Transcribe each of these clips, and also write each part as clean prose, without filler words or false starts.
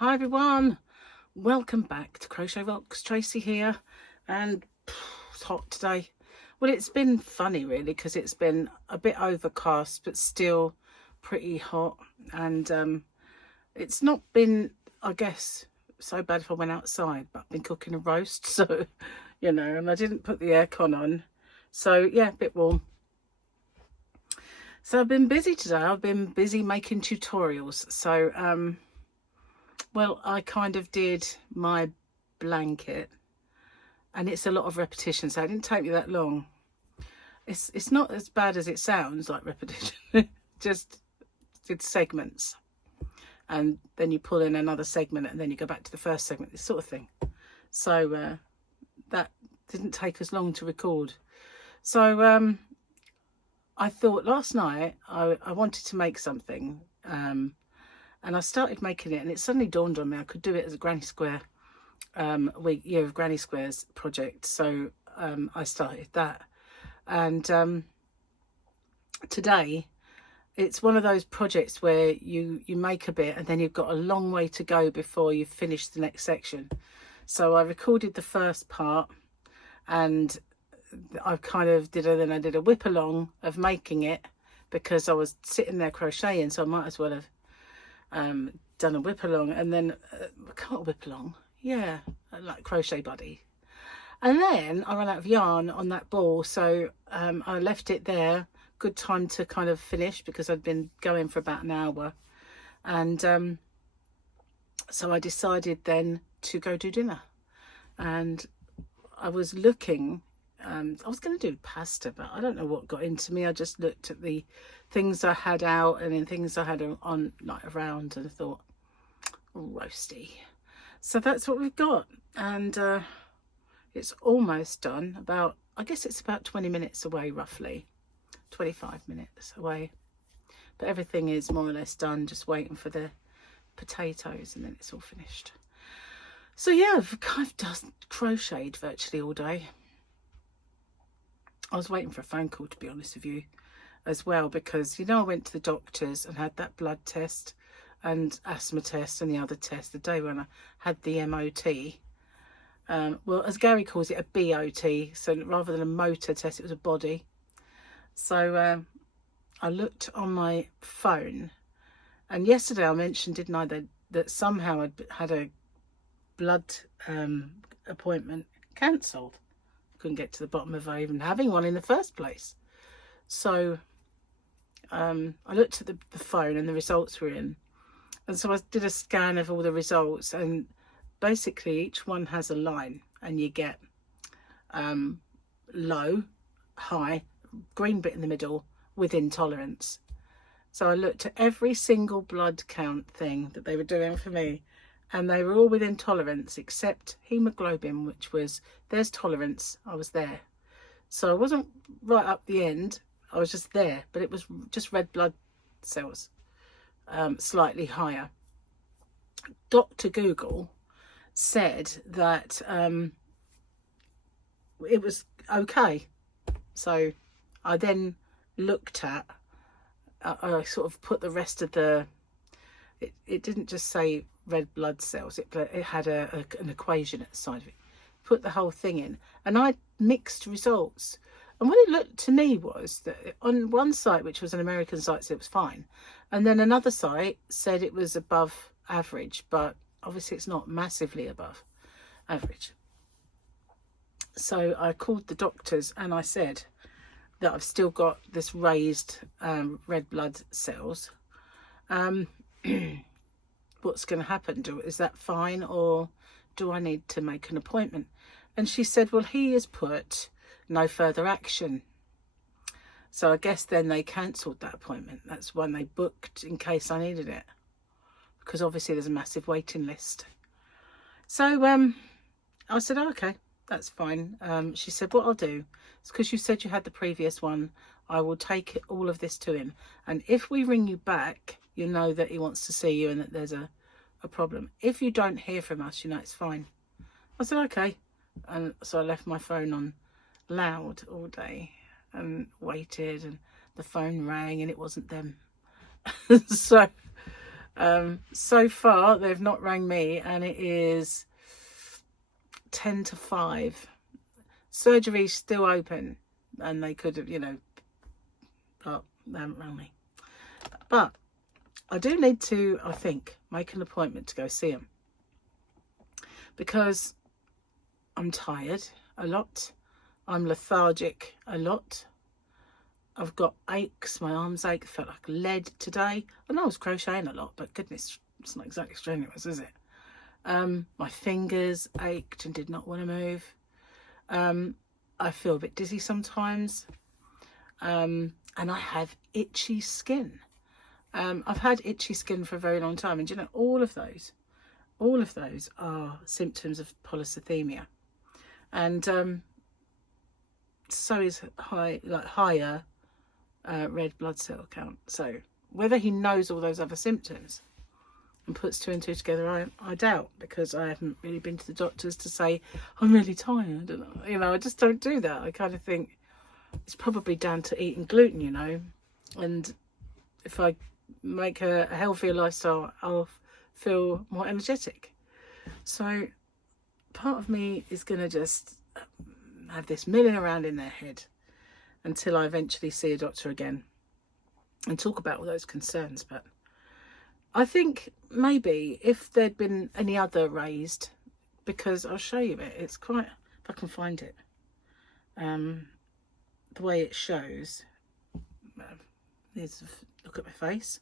Hi everyone, welcome back to Crochet Rocks. Tracy here, and it's hot today. Well, it's been funny really because it's been a bit overcast but still pretty hot, and it's not been, I guess, so bad if I went outside, but I've been cooking a roast, so and I didn't put the aircon on, so yeah, a bit warm. So I've been busy today. I've been busy making tutorials. So well, I kind of did my blanket, and it's a lot of repetition, so it didn't take me that long. It's not as bad as it sounds, like repetition. Just did segments, and then you pull in another segment, and then you go back to the first segment, this sort of thing. So that didn't take as long to record. So I thought last night I wanted to make something, and I started making it, and it suddenly dawned on me I could do it as a Granny Square year of Granny Squares project. So I started that, and today it's one of those projects where you make a bit and then you've got a long way to go before you've finished the next section. So I recorded the first part, and I kind of did I did a whip along of making it, because I was sitting there crocheting, so I might as well have done a whip along, and then can't whip along, yeah, like Crochet Buddy. And then I ran out of yarn on that ball, so I left it there. Good time to kind of finish, because I'd been going for about an hour, and so I decided then to go do dinner. And I was looking, I was going to do pasta, but I don't know what got into me. I just looked at the things I had out and then things I had on, like, around, and I thought, roasty. So that's what we've got, and it's almost done. I guess it's about 20 minutes away, roughly 25 minutes away, but everything is more or less done, just waiting for the potatoes, and then it's all finished. So yeah, I've kind of just crocheted virtually all day. I was waiting for a phone call, to be honest with you, as well, because I went to the doctors and had that blood test and asthma test and the other test the day when I had the MOT. Well, as Gary calls it, a BOT, so rather than a motor test, it was a body. So I looked on my phone, and yesterday I mentioned, didn't I, that somehow I'd had a blood appointment cancelled. Couldn't get to the bottom of even having one in the first place. So I looked at the phone, and the results were in, and so I did a scan of all the results, and basically each one has a line, and you get low, high, green bit in the middle with intolerance. So I looked at every single blood count thing that they were doing for me, and they were all with intolerance except hemoglobin, which was, there's tolerance, I was there. So I wasn't right up the end, I was just there, but it was just red blood cells, slightly higher. Dr. Google said that it was okay. So I then looked at, I sort of put the rest of it didn't just say red blood cells, it had an equation at the side of it. Put the whole thing in, and I mixed results, and what it looked to me was that on one site, which was an American site, said it was fine, and then another site said it was above average, but obviously it's not massively above average. So I called the doctors and I said that I've still got this raised red blood cells. What's going to happen? Is that fine, or do I need to make an appointment? And she said, well, he has put no further action. So I guess then they cancelled that appointment. That's when they booked in case I needed it, because obviously there's a massive waiting list. So I said, oh, okay, that's fine. She said, what I'll do is, because you said you had the previous one, I will take all of this to him, and if we ring you back, you know that he wants to see you and that there's a problem. If you don't hear from us, it's fine. I said, okay. And so I left my phone on loud all day and waited, and the phone rang and it wasn't them. So So far, they've not rang me, and it is 10 to 5. Surgery's still open, and they could have, you know, but they haven't rang me. But I do need to, I think, make an appointment to go see them, because I'm tired a lot. I'm lethargic a lot. I've got aches. My arms ache. Felt like lead today. I know I was crocheting a lot, but goodness, it's not exactly strenuous, is it? My fingers ached and did not want to move. I feel a bit dizzy sometimes. And I have itchy skin. I've had itchy skin for a very long time. And you know, all of those are symptoms of polycythemia. And so is higher red blood cell count. So whether he knows all those other symptoms and puts 2 and 2 together, I doubt, because I haven't really been to the doctors to say I'm really tired. And, you know, I just don't do that. I kind of think it's probably down to eating gluten, you know, and if I make a healthier lifestyle, I'll feel more energetic. So part of me is going to just have this milling around in their head until I eventually see a doctor again and talk about all those concerns. But I think maybe if there'd been any other raised, because I'll show you it, it's quite, if I can find it, the way it shows. Look at my face.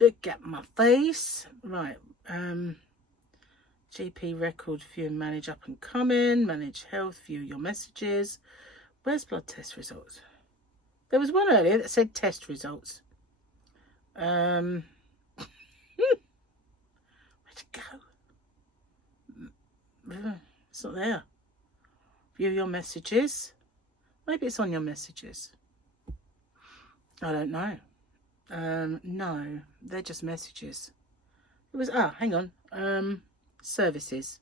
Look at my face. Right. GP record, view and manage up and coming, manage health, view your messages. Where's blood test results? There was one earlier that said test results. Where'd it go? It's not there. View your messages. Maybe it's on your messages. I don't know. No, they're just messages. It was, hang on. Services.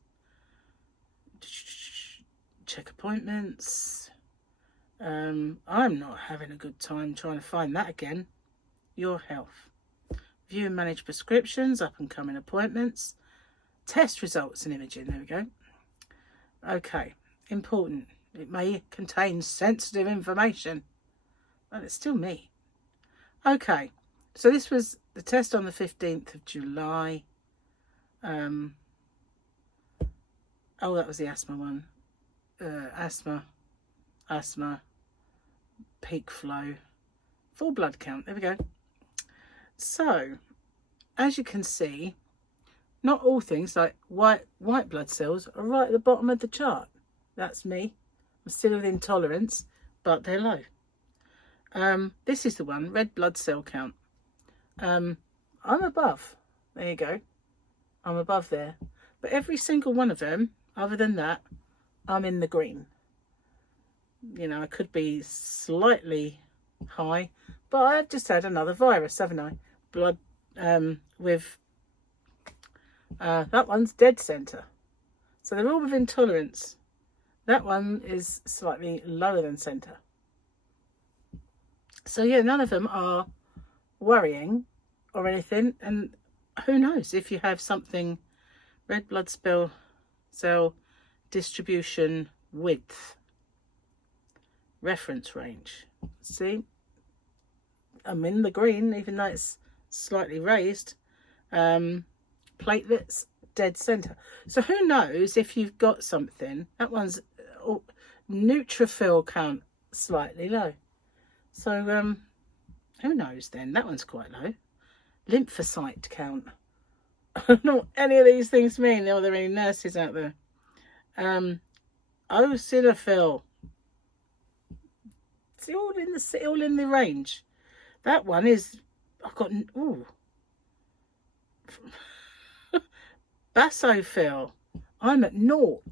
Check appointments. I'm not having a good time trying to find that again. Your health. View and manage prescriptions, up and coming appointments. Test results and imaging. There we go. Okay. Important. It may contain sensitive information. But it's still me. Okay. So this was the test on the 15th of July. Oh, that was the asthma one. Asthma, peak flow, full blood count. There we go. So, as you can see, not all things like white blood cells are right at the bottom of the chart. That's me. I'm still with intolerance, but they're low. This is the one, red blood cell count. I'm above. There you go. I'm above there. But every single one of them, other than that, I'm in the green. You know, I could be slightly high, but I've just had another virus, haven't I? Blood with that one's dead center. So they're all with intolerance. That one is slightly lower than center. So yeah, none of them are worrying or anything. And who knows if you have something, red blood cell distribution width, reference range. See, I'm in the green, even though it's slightly raised. Platelets, dead center. So who knows if you've got something. That one's neutrophil count slightly low. So who knows then? That one's quite low. Lymphocyte count. I don't know what any of these things mean. Are there any nurses out there? Eosinophil. It's all in the range. That one is, I've got, basophil. I'm at 0.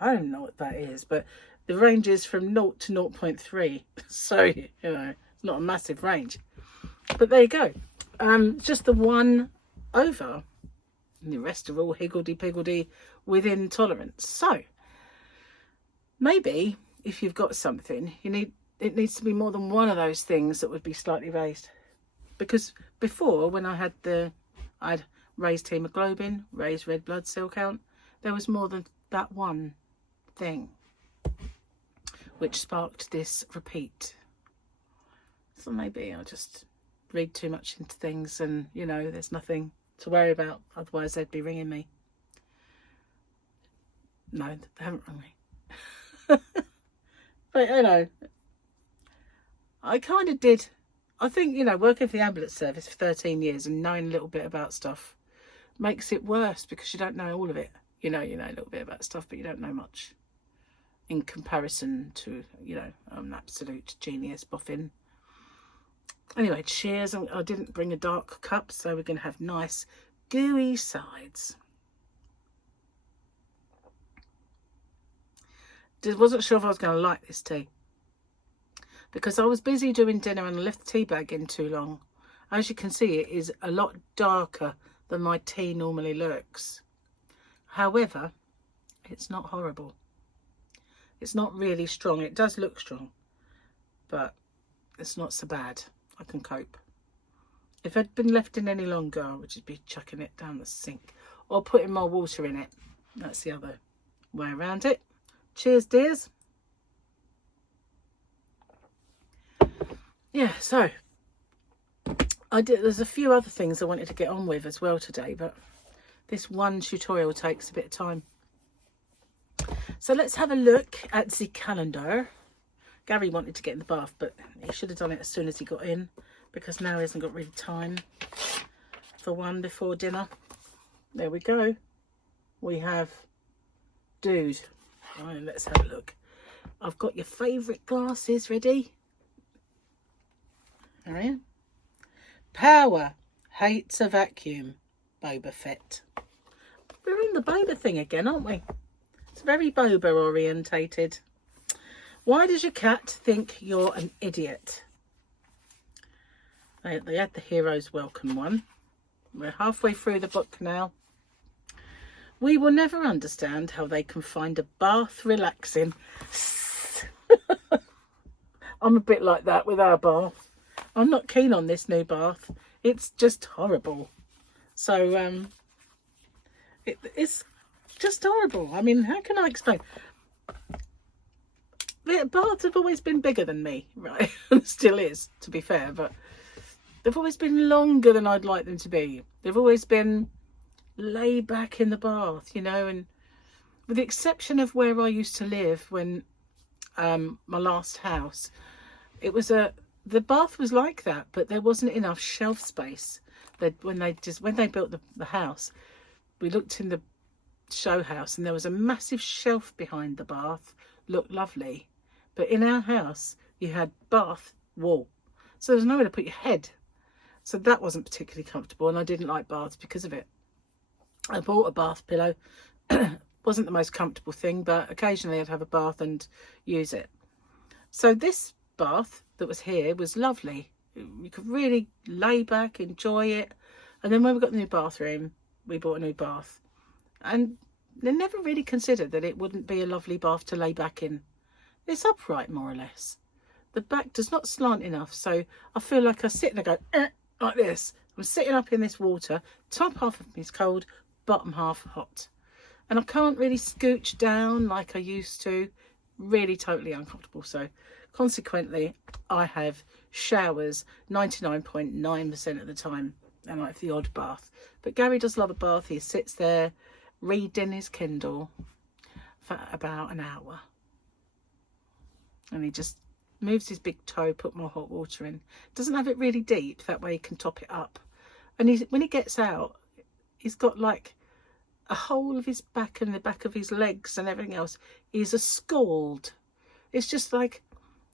I don't know what that is, but the range is from 0 to 0.3. So, you know, it's not a massive range. But there you go. Just the one over. And the rest are all higgledy-piggledy with intolerance. So, maybe if you've got something, it needs to be more than one of those things that would be slightly raised. because before, when I had I'd raised hemoglobin, raised red blood cell count, there was more than that one thing which sparked this repeat. So maybe I'll just read too much into things, and you know, there's nothing to worry about, otherwise they'd be ringing me. No, they haven't rung me. But you know, I kind of did, I think, you know, working for the ambulance service for 13 years and knowing a little bit about stuff makes it worse, because you don't know all of it. You know a little bit about stuff, but you don't know much in comparison to, you know, I'm an absolute genius boffin. Anyway, cheers. I didn't bring a dark cup, so we're going to have nice gooey sides. Wasn't sure if I was going to like this tea, because I was busy doing dinner and I left the tea bag in too long. As you can see, it is a lot darker than my tea normally looks. However, it's not horrible. It's not really strong. It does look strong, but it's not so bad. I can cope. If it had been left in any longer, I would just be chucking it down the sink or putting more water in it. That's the other way around it. Cheers, dears. Yeah, so there's a few other things I wanted to get on with as well today, but this one tutorial takes a bit of time. So let's have a look at the calendar. Gary wanted to get in the bath, but he should have done it as soon as he got in, because now he hasn't got really time for one before dinner. There we go. We have dude. Right, let's have a look. I've got your favourite glasses ready. There I am. Power hates a vacuum. Boba Fett. We're on the Boba thing again, aren't we? It's very Boba orientated. Why does your cat think you're an idiot? They had the Hero's Welcome one. We're halfway through the book now. We will never understand how they can find a bath relaxing. I'm a bit like that with our bath. I'm not keen on this new bath. It's just horrible. So, it's just horrible. I mean, how can I explain? The baths have always been bigger than me, right? And still is, to be fair, but they've always been longer than I'd like them to be. They've always been lay back in the bath, you know, and with the exception of where I used to live when my last house, it was the bath was like that, but there wasn't enough shelf space. When they built the house, we looked in the show house and there was a massive shelf behind the bath. Looked lovely, but in our house you had bath wall, so there's nowhere to put your head, so that wasn't particularly comfortable, and I didn't like baths because of it. I bought a bath pillow. Wasn't the most comfortable thing, but occasionally I'd have a bath and use it. So this bath that was here was lovely. You could really lay back, enjoy it. And then when we got the new bathroom, we bought a new bath, and they never really considered that it wouldn't be a lovely bath to lay back in. It's upright, more or less. The back does not slant enough, so I feel like I sit and I go like this. I'm sitting up in this water, top half of me is cold, bottom half hot, and I can't really scooch down like I used to. Really totally uncomfortable. So consequently I have showers 99.9% of the time, and I have the odd bath. But Gary does love a bath. He sits there reading his Kindle for about an hour, and he just moves his big toe, put more hot water in. Doesn't have it really deep, that way he can top it up. And when he gets out, he's got like a whole of his back and the back of his legs and everything else is a scald. It's just like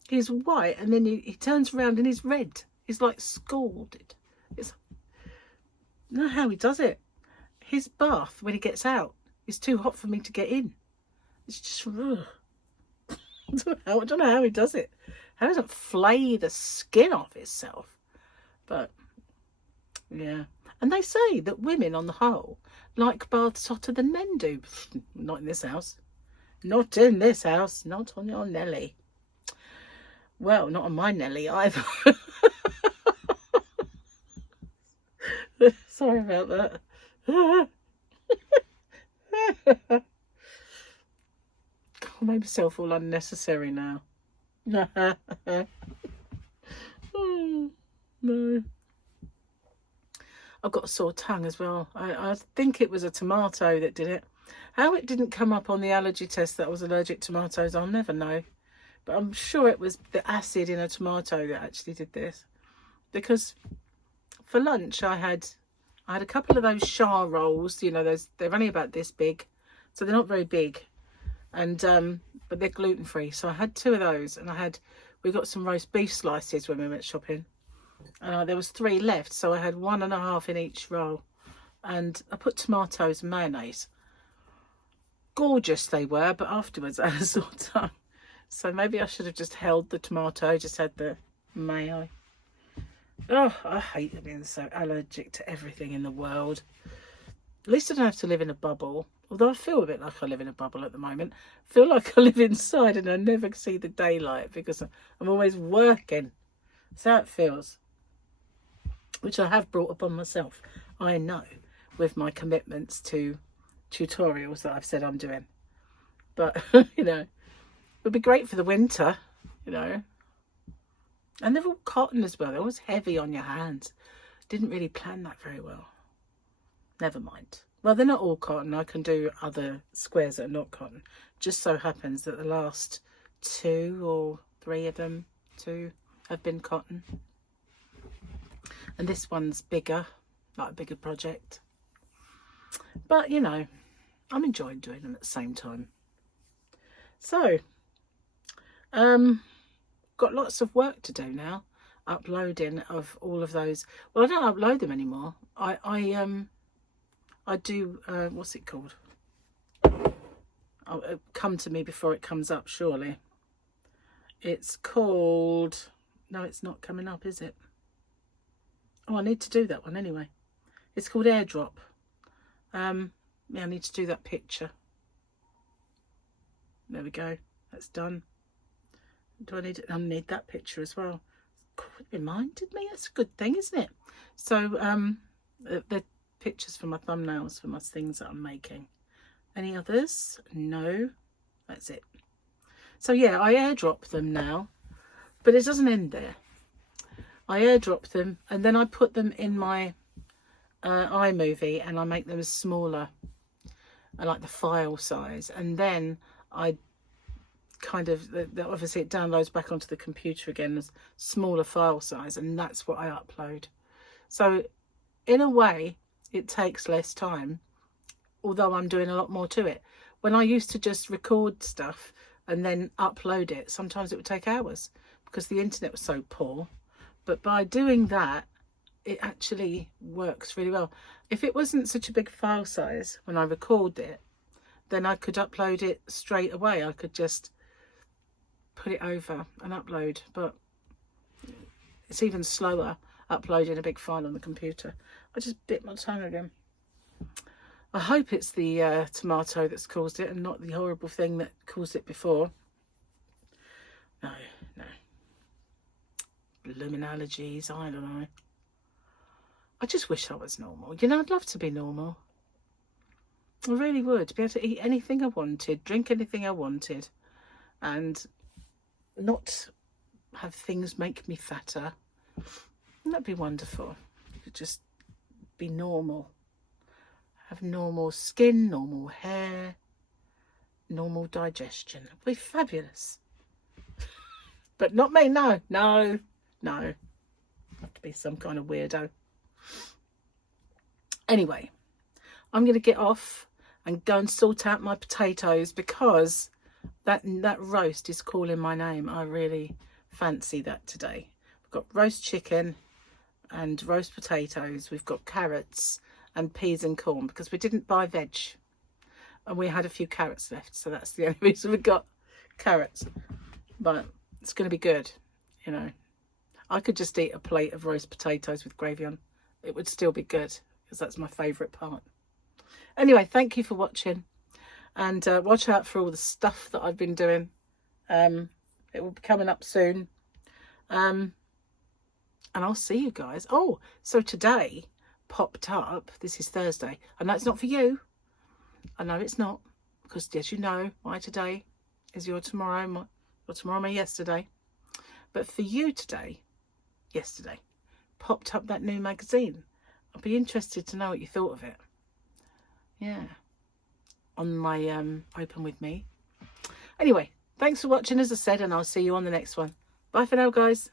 he's white, and then he turns around and he's red. He's like scalded. I don't know how he does it. His bath, when he gets out, is too hot for me to get in. It's just, ugh. I don't know how he does it. How does it flay the skin off itself? But yeah, and they say that women on the whole like baths hotter than men do. Not in this house. Not in this house. Not on your Nelly. Well, not on my Nelly either. Sorry about that. I made myself all unnecessary now. Oh, no. I've got a sore tongue as well. I think it was a tomato that did it. How it didn't come up on the allergy test that I was allergic to tomatoes, I'll never know. But I'm sure it was the acid in a tomato that actually did this. Because for lunch I had a couple of those char rolls, you know, they're only about this big, so they're not very big, and but they're gluten-free. So I had 2 of those, and we got some roast beef slices when we went shopping, and there was 3 left, so I had 1.5 in each roll, and I put tomatoes and mayonnaise. Gorgeous they were, but afterwards I had a sore tongue, so maybe I should have just held the tomato, just had the mayo. Oh, I hate being so allergic to everything in the world. At least I don't have to live in a bubble. Although I feel a bit like I live in a bubble at the moment. I feel like I live inside and I never see the daylight because I'm always working. That's how it feels. Which I have brought upon myself, I know, with my commitments to tutorials that I've said I'm doing. But, you know, it would be great for the winter, you know. And they're all cotton as well. They're always heavy on your hands. Didn't really plan that very well. Never mind. Well, they're not all cotton. I can do other squares that are not cotton. Just so happens that the last 2 or 3 of them, 2, have been cotton. And this one's bigger, like a bigger project. But, you know, I'm enjoying doing them at the same time. So, got lots of work to do now, uploading of all of those. Well, I don't upload them anymore. I do, what's it called? Oh, it'll come to me before it comes up, surely. It's called, no, it's not coming up, is it? Oh, I need to do that one anyway. It's called airdrop. Yeah, I need to do that picture. There we go. That's done. Do I need that picture as well? It reminded me. That's a good thing, isn't it? So the pictures for my thumbnails for my things that I'm making. Any others? No, that's it. So yeah, I airdrop them now, but it doesn't end there. I airdrop them and then I put them in my iMovie and I make them smaller. I like the file size, and then I kind of, obviously it downloads back onto the computer again as smaller file size, and that's what I upload. So in a way it takes less time, although I'm doing a lot more to it. When I used to just record stuff and then upload it, sometimes it would take hours because the internet was so poor. But by doing that, it actually works really well. If it wasn't such a big file size when I record it, then I could upload it straight away. I could just put it over and upload, but it's even slower uploading a big file on the computer. I just bit my tongue again. I hope it's the tomato that's caused it and not the horrible thing that caused it before. No. Blooming allergies, I don't know. I just wish I was normal. You know, I'd love to be normal. I really would. Be able to eat anything I wanted, drink anything I wanted, and not have things make me fatter. That'd be wonderful. You could just be normal. Have normal skin, normal hair, normal digestion. It'd be fabulous. But not me, no. I have to be some kind of weirdo. Anyway, I'm going to get off and go and sort out my potatoes because that roast is calling my name. I really fancy that today. We've got roast chicken and roast potatoes. We've got carrots and peas and corn because we didn't buy veg and we had a few carrots left, so that's the only reason we got carrots. But it's going to be good, you know. I could just eat a plate of roast potatoes with gravy on. It would still be good because that's my favourite part. Anyway, thank you for watching, and watch out for all the stuff that I've been doing. It will be coming up soon, and I'll see you guys. Oh, so today popped up. This is Thursday. I know it's not for you. I know it's not, because as you know, my today is your tomorrow, my yesterday. But for you today, yesterday, popped up that new magazine. I'd be interested to know what you thought of it. Yeah, on my Open With Me. Anyway, thanks for watching, as I said, and I'll see you on the next one. Bye for now, guys.